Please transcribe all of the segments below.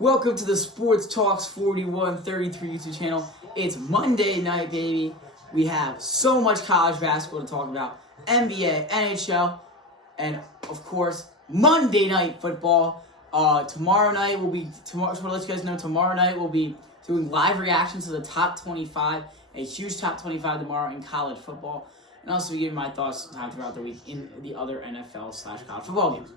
Welcome to the Sports Talks 4133 YouTube channel. It's Monday night, baby. We have so much college basketball to talk about. NBA, NHL, and of course, Monday Night Football. Tomorrow night we'll be, just want to let you guys know, tomorrow night we'll be doing live reactions to the top 25, a huge top 25 tomorrow in college football. And also giving my thoughts sometime throughout the week in the other NFL/college football games.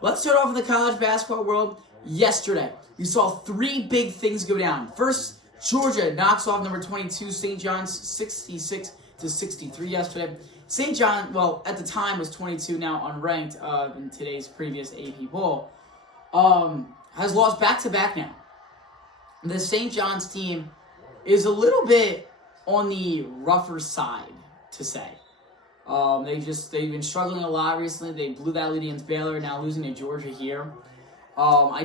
Let's start off in the college basketball world. Yesterday, we saw three big things go down. First, Georgia knocks off number 22 St. John's 66-63 yesterday. St. John, well, at the time was 22, now unranked in today's previous AP poll, has lost back-to-back now. The St. John's team is a little bit on the rougher side, to say. They've been struggling a lot recently. They blew that lead against Baylor, now losing to Georgia here. Do I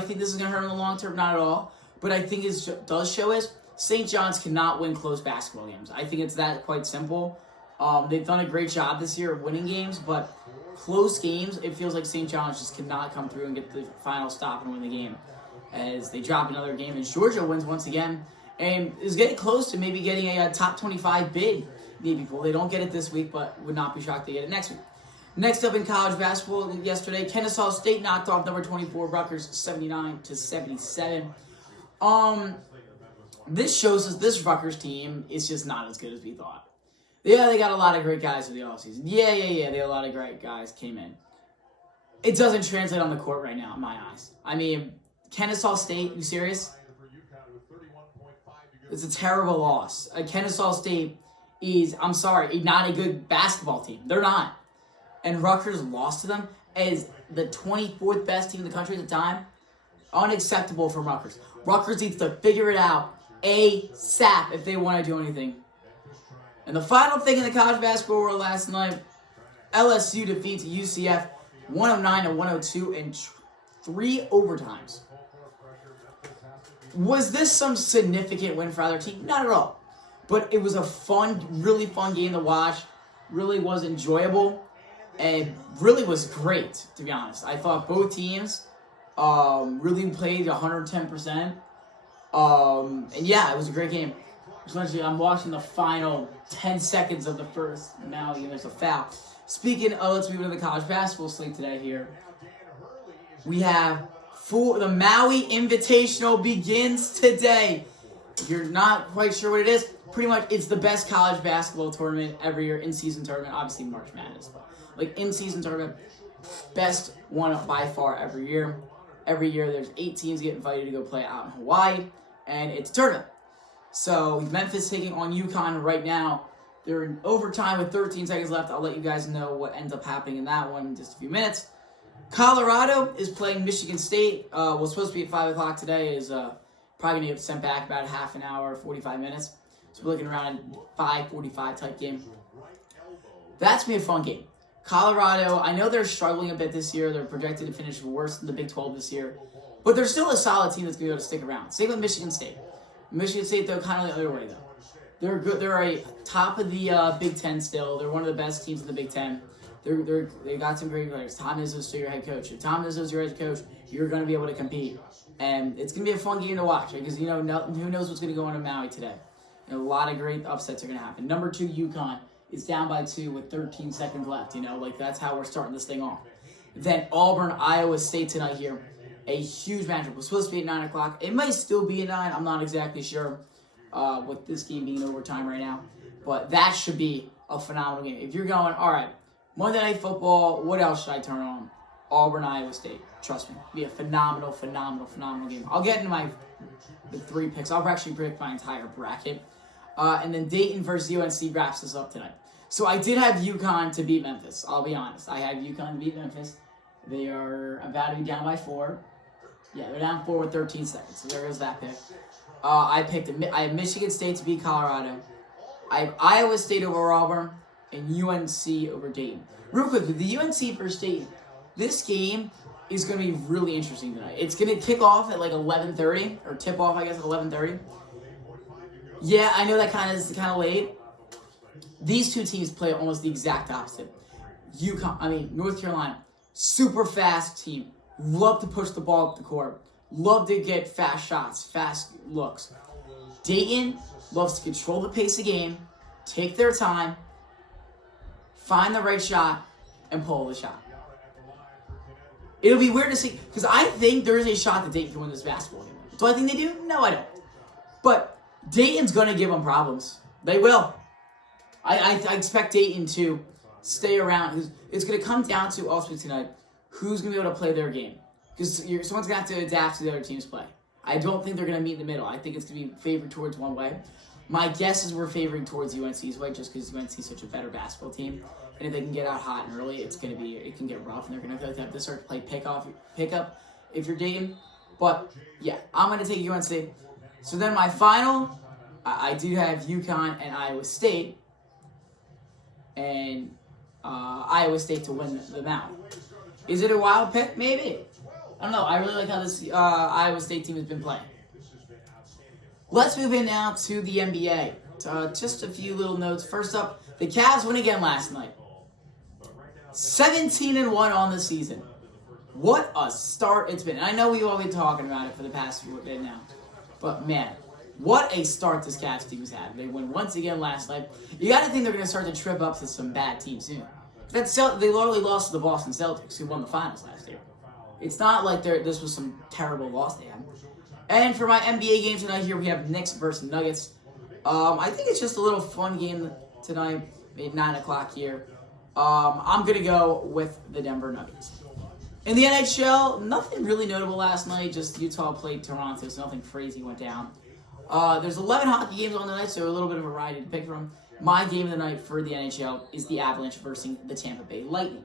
think this is going to hurt in the long term? Not at all. But I think it does show us St. John's cannot win close basketball games. I think it's that quite simple. They've done a great job this year of winning games, but close games, it feels like St. John's just cannot come through and get the final stop and win the game. As they drop another game, and Georgia wins once again, and is getting close to maybe getting a top 25 bid. Maybe they don't get it this week, but would not be shocked to get it next week. Next up in college basketball yesterday, Kennesaw State knocked off number 24 Rutgers 79-77. This shows us this Rutgers team is just not as good as we thought. Yeah, they got a lot of great guys for the offseason. Yeah, they had a lot of great guys came in. It doesn't translate on the court right now, in my eyes. I mean, Kennesaw State, you serious? It's a terrible loss. Kennesaw State is, I'm sorry, not a good basketball team. They're not. And Rutgers lost to them as the 24th best team in the country at the time. Unacceptable from Rutgers. Rutgers needs to figure it out ASAP if they want to do anything. And the final thing in the college basketball world last night, LSU defeats UCF 109-102 in 3 overtimes. Was this some significant win for either team? Not at all. But it was a really fun game to watch. Really was enjoyable. And really was great, to be honest. I thought both teams really played 110%. And yeah, it was a great game. Essentially, I'm watching the final 10 seconds of the first. Now there's a foul. Speaking of, let's move to the college basketball slate today here. We have the Maui Invitational begins today. If you're not quite sure what it is, pretty much it's the best college basketball tournament every year, in-season tournament, obviously March Madness, but like in-season tournament, best one by far every year. Every year there's 8 teams get invited to go play out in Hawaii, and it's a tournament. So Memphis taking on UConn right now. They're in overtime with 13 seconds left. I'll let you guys know what ends up happening in that one in just a few minutes. Colorado is playing Michigan State. Was supposed to be at 5 o'clock today. Is probably going to get sent back about half an hour, 45 minutes. So we're looking around a 5:45 type game. That's going to be a fun game. Colorado, I know they're struggling a bit this year. They're projected to finish worse than the Big 12 this year. But they're still a solid team that's going to be able to stick around. Same with Michigan State. Michigan State, though, kind of the other way, though. They're good. They're a top of the Big Ten still. They're one of the best teams in the Big Ten. They got some great players. Tom Izzo's still your head coach. If Tom Izzo's your head coach, you're going to be able to compete. And it's going to be a fun game to watch because, who knows what's going to go on in Maui today. A lot of great upsets are going to happen. Number 2, UConn is down by 2 with 13 seconds left. That's how we're starting this thing off. Then Auburn, Iowa State tonight here. A huge matchup. It was supposed to be at 9 o'clock. It might still be at 9. I'm not exactly sure with this game being overtime right now. But that should be a phenomenal game. If you're going, all right, Monday Night Football, what else should I turn on? Auburn, Iowa State. Trust me. It'll be a phenomenal game. I'll get into the 3 picks. I'll actually pick my entire bracket. And then Dayton versus UNC wraps this up tonight. So I did have UConn to beat Memphis. I'll be honest. I had UConn to beat Memphis. They are about to be down by 4. Yeah, they're down 4 with 13 seconds. So there goes that pick. I have Michigan State to beat Colorado. I have Iowa State over Auburn and UNC over Dayton. Real quickly, the UNC versus Dayton. This game is going to be really interesting tonight. It's going to kick off at like 11:30, or tip off, I guess, at 11:30. Yeah, I know that is kind of late. These two teams play almost the exact opposite. North Carolina, super fast team, love to push the ball up the court. love to get fast shots, fast looks. Dayton loves to control the pace of game, take their time, find the right shot, and pull the shot. It'll be weird to see, because I think there is a shot that Dayton can win this basketball game. Do I think they do? No, I don't. But Dayton's going to give them problems. They will. I expect Dayton to stay around. It's going to come down to, also tonight, who's going to be able to play their game. Because someone's going to have to adapt to the other team's play. I don't think they're going to meet in the middle. I think it's going to be favored towards one way. My guess is we're favoring towards UNC's way, just because UNC is such a better basketball team. And if they can get out hot and early, it can get rough, and they're going to have to start to play pickup if you're Dayton. But, yeah, I'm going to take UNC. So then my final, I do have UConn and Iowa State. And Iowa State to win the Mountain. Is it a wild pick? Maybe. I don't know. I really like how this Iowa State team has been playing. Let's move in now to the NBA. Just a few little notes. First up, the Cavs win again last night. 17-1 on the season. What a start it's been. And I know we've all been talking about it for the past few days now. But, man, what a start this Cavs team has had. They won once again last night. You got to think they're going to start to trip up to some bad teams soon. They literally lost to the Boston Celtics, who won the finals last year. It's not like this was some terrible loss they had. And for my NBA game tonight here, we have Knicks versus Nuggets. I think it's just a little fun game tonight at 9 o'clock here. I'm going to go with the Denver Nuggets. In the NHL, nothing really notable last night. Just Utah played Toronto, so nothing crazy went down. There's 11 hockey games on the night, so a little bit of a variety to pick from. My game of the night for the NHL is the Avalanche versus the Tampa Bay Lightning.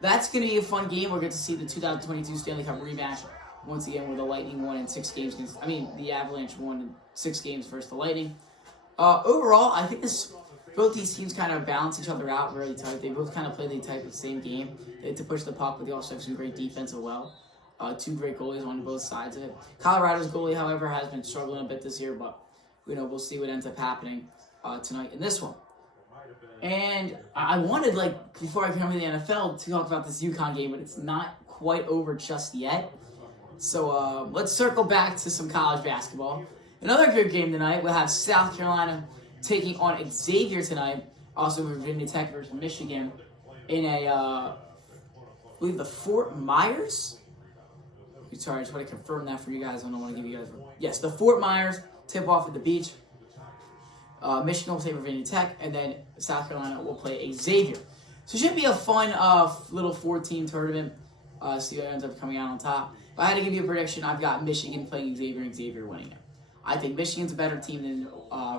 That's going to be a fun game. We'll get to see the 2022 Stanley Cup rematch once again, where the Lightning won in 6 games. The Avalanche won in 6 games versus the Lightning. Overall, I think both these teams kind of balance each other out really tight. They both kind of play the type of same game to push the puck, but they also have some great defense as well. 2 great goalies on both sides of it. Colorado's goalie, however, has been struggling a bit this year, but we'll see what ends up happening tonight in this one. And I wanted, before I come to the NFL, to talk about this UConn game, but it's not quite over just yet. So let's circle back to some college basketball. Another good game tonight. We'll have South Carolina taking on Xavier tonight. Also, Virginia Tech versus Michigan in I believe the Fort Myers. Sorry, I just want to confirm that for you guys. I don't want to give you guys. Yes, the Fort Myers tip-off at the beach. Michigan will play Virginia Tech, and then South Carolina will play Xavier. So it should be a fun little 14 tournament. See who ends up coming out on top. If I had to give you a prediction, I've got Michigan playing Xavier and Xavier winning it. I think Michigan's a better team than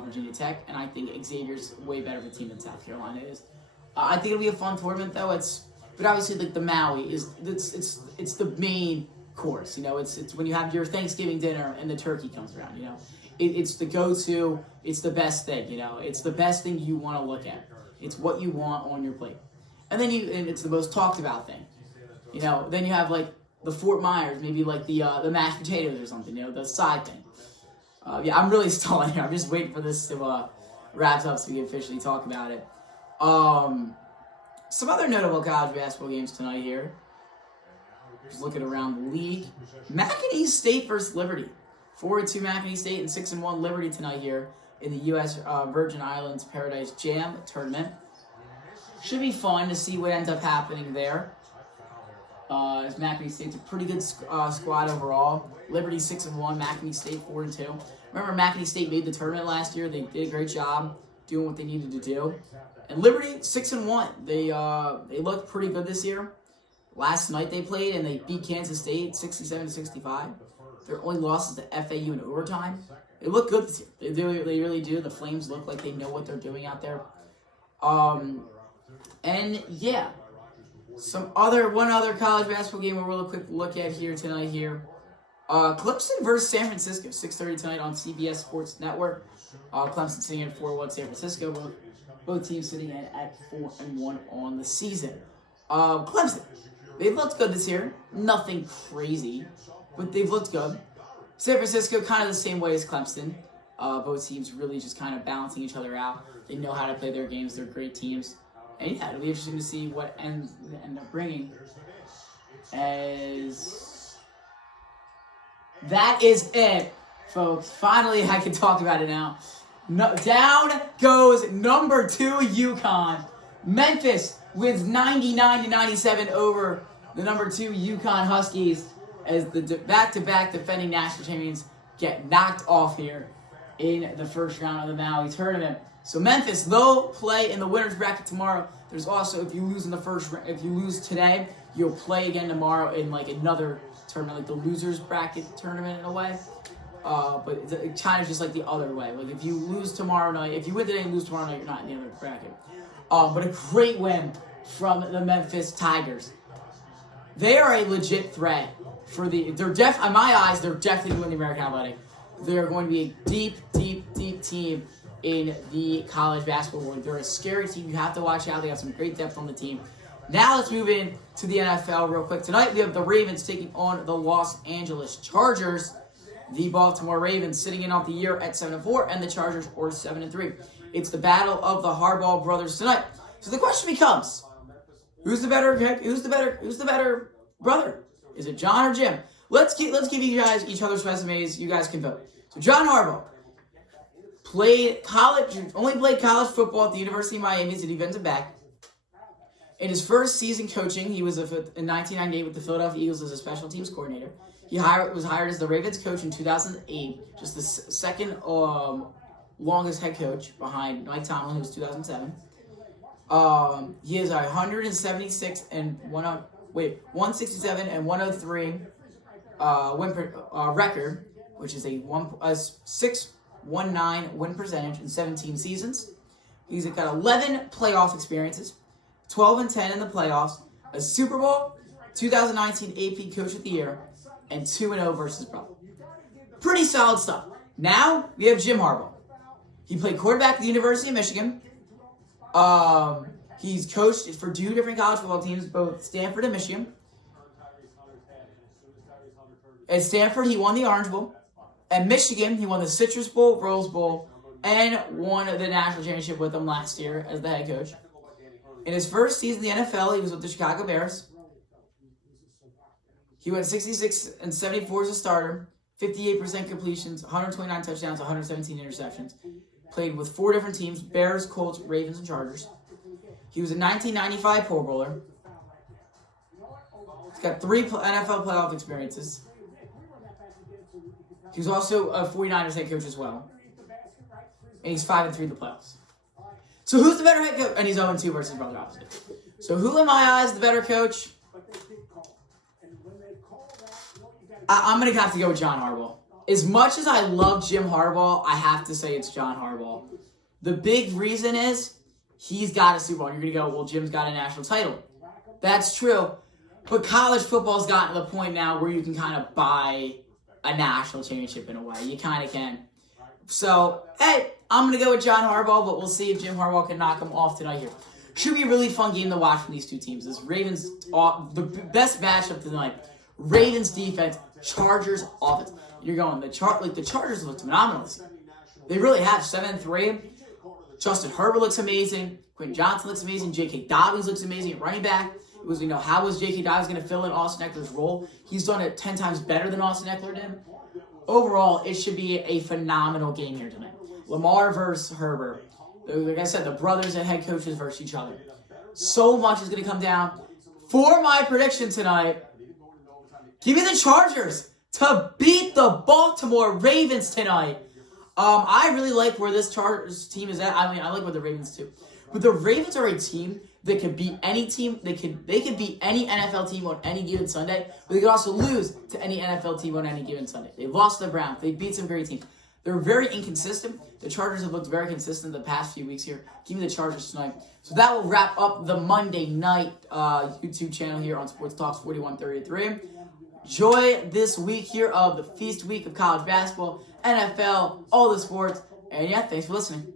Virginia Tech, and I think Xavier's way better of a team than South Carolina is. I think it'll be a fun tournament, though. But obviously, the Maui is it's the main course. It's when you have your Thanksgiving dinner and the turkey comes around. It's the go-to. It's the best thing. It's the best thing you want to look at. It's what you want on your plate, and it's the most talked about thing. Then you have the Fort Myers, maybe the mashed potatoes or something. The side thing. I'm really stalling here. I'm just waiting for this to wrap up so we can officially talk about it. Some other notable college basketball games tonight here. Just looking around the league. McAnee State versus Liberty. 4-2 McAnee State and 6-1 Liberty tonight here in the U.S. Virgin Islands Paradise Jam tournament. Should be fun to see what ends up happening there. As McAnee State's a pretty good squad overall. Liberty 6-1, McAnee State 4-2. Remember, McAnee State made the tournament last year. They did a great job doing what they needed to do. And Liberty 6-1. They looked pretty good this year. Last night they played and they beat Kansas State 67-65. Their only losses to FAU in overtime. They look good this year. They really do. The Flames look like they know what they're doing out there. And yeah, one other college basketball game we'll real quick look at here tonight here. Clemson versus San Francisco, 6:30 tonight on CBS Sports Network. Clemson sitting at 4-1, San Francisco. Both teams sitting at 4-1 on the season. Clemson, they've looked good this year. Nothing crazy, but they've looked good. San Francisco, kind of the same way as Clemson. Both teams really just kind of balancing each other out. They know how to play their games. They're great teams. And yeah, it'll be interesting to see what end up bringing. As that is it, folks. Finally, I can talk about it now. No, down goes number 2 UConn. Memphis wins 99-97 over the number 2 UConn Huskies as the back-to-back defending national champions get knocked off here in the first round of the Maui tournament. So Memphis, they'll play in the winner's bracket tomorrow. There's also, if you lose today, you'll play again tomorrow in like another tournament, like the loser's bracket tournament in a way. But it's kind of just like the other way. Like if you lose tomorrow night, if you win today and lose tomorrow night, you're not in the other bracket. But a great win from the Memphis Tigers. They are a legit threat for the. In my eyes, they're definitely going to win the American Athletic. They're going to be a deep team in the college basketball world. They're a scary team. You have to watch out. They have some great depth on the team. Now let's move in to the NFL real quick. Tonight we have the Ravens taking on the Los Angeles Chargers. The Baltimore Ravens sitting in off the year at 7-4, and the Chargers are 7-3. It's the battle of the Harbaugh brothers tonight. So the question becomes: who's the better brother? Is it John or Jim? Let's give you guys each other's resumes. You guys can vote. So John Harbaugh only played college football at the University of Miami as a defensive back. In his first season coaching, he was in 1998 with the Philadelphia Eagles as a special teams coordinator. He was hired as the Ravens coach in 2008, just the second longest head coach behind Mike Tomlin, who was 2007. He has a 167 and 103 record, which is a 619 win percentage in 17 seasons. He's got 11 playoff experiences, 12-10 in the playoffs, a Super Bowl, 2019 AP Coach of the Year, and 2-0 versus Bro. Pretty solid stuff. Now we have Jim Harbaugh. He played quarterback at the University of Michigan. He's coached for 2 different college football teams, both Stanford and Michigan. At Stanford, he won the Orange Bowl. At Michigan, he won the Citrus Bowl, Rose Bowl, and won the national championship with them last year as the head coach. In his first season in the NFL, he was with the Chicago Bears. He went 66-74 as a starter, 58% completions, 129 touchdowns, 117 interceptions. Played with 4 different teams: Bears, Colts, Ravens, and Chargers. He was a 1995 Pro Bowler. He's got 3 NFL playoff experiences. He was also a 49ers head coach as well. And he's 5-3 in the playoffs. So who's the better head coach? And he's 0-2 versus his brother opposite. So who in my eyes is the better coach? I'm going to have to go with John Harbaugh. As much as I love Jim Harbaugh, I have to say it's John Harbaugh. The big reason is he's got a Super Bowl. You're going to go, well, Jim's got a national title. That's true. But college football's gotten to the point now where you can kind of buy a national championship in a way. You kind of can. So, hey, I'm going to go with John Harbaugh, but we'll see if Jim Harbaugh can knock him off tonight here. Should be a really fun game to watch from these two teams. This Ravens, the best matchup tonight. Ravens defense, Chargers offense. You're going, the Chargers look phenomenal this year. They really have 7-3. Justin Herbert looks amazing. Quentin Johnson looks amazing. J.K. Dobbins looks amazing at running back. It was, how was J.K. Dobbins going to fill in Austin Eckler's role? He's done it 10 times better than Austin Eckler did. Overall, it should be a phenomenal game here tonight. Lamar versus Herbert. Like I said, the brothers and head coaches versus each other. So much is going to come down. For my prediction tonight, give me the Chargers to beat the Baltimore Ravens tonight. I really like where this Chargers team is at. I mean, I like where the Ravens too. But the Ravens are a team that could beat any team. They could beat any NFL team on any given Sunday. But they could also lose to any NFL team on any given Sunday. They lost to the Browns. They beat some great teams. They're very inconsistent. The Chargers have looked very consistent the past few weeks here. Give me the Chargers tonight. So that will wrap up the Monday night YouTube channel here on Sports Talks 4133. Enjoy this week here of the feast week of college basketball, NFL, all the sports. And yeah, thanks for listening.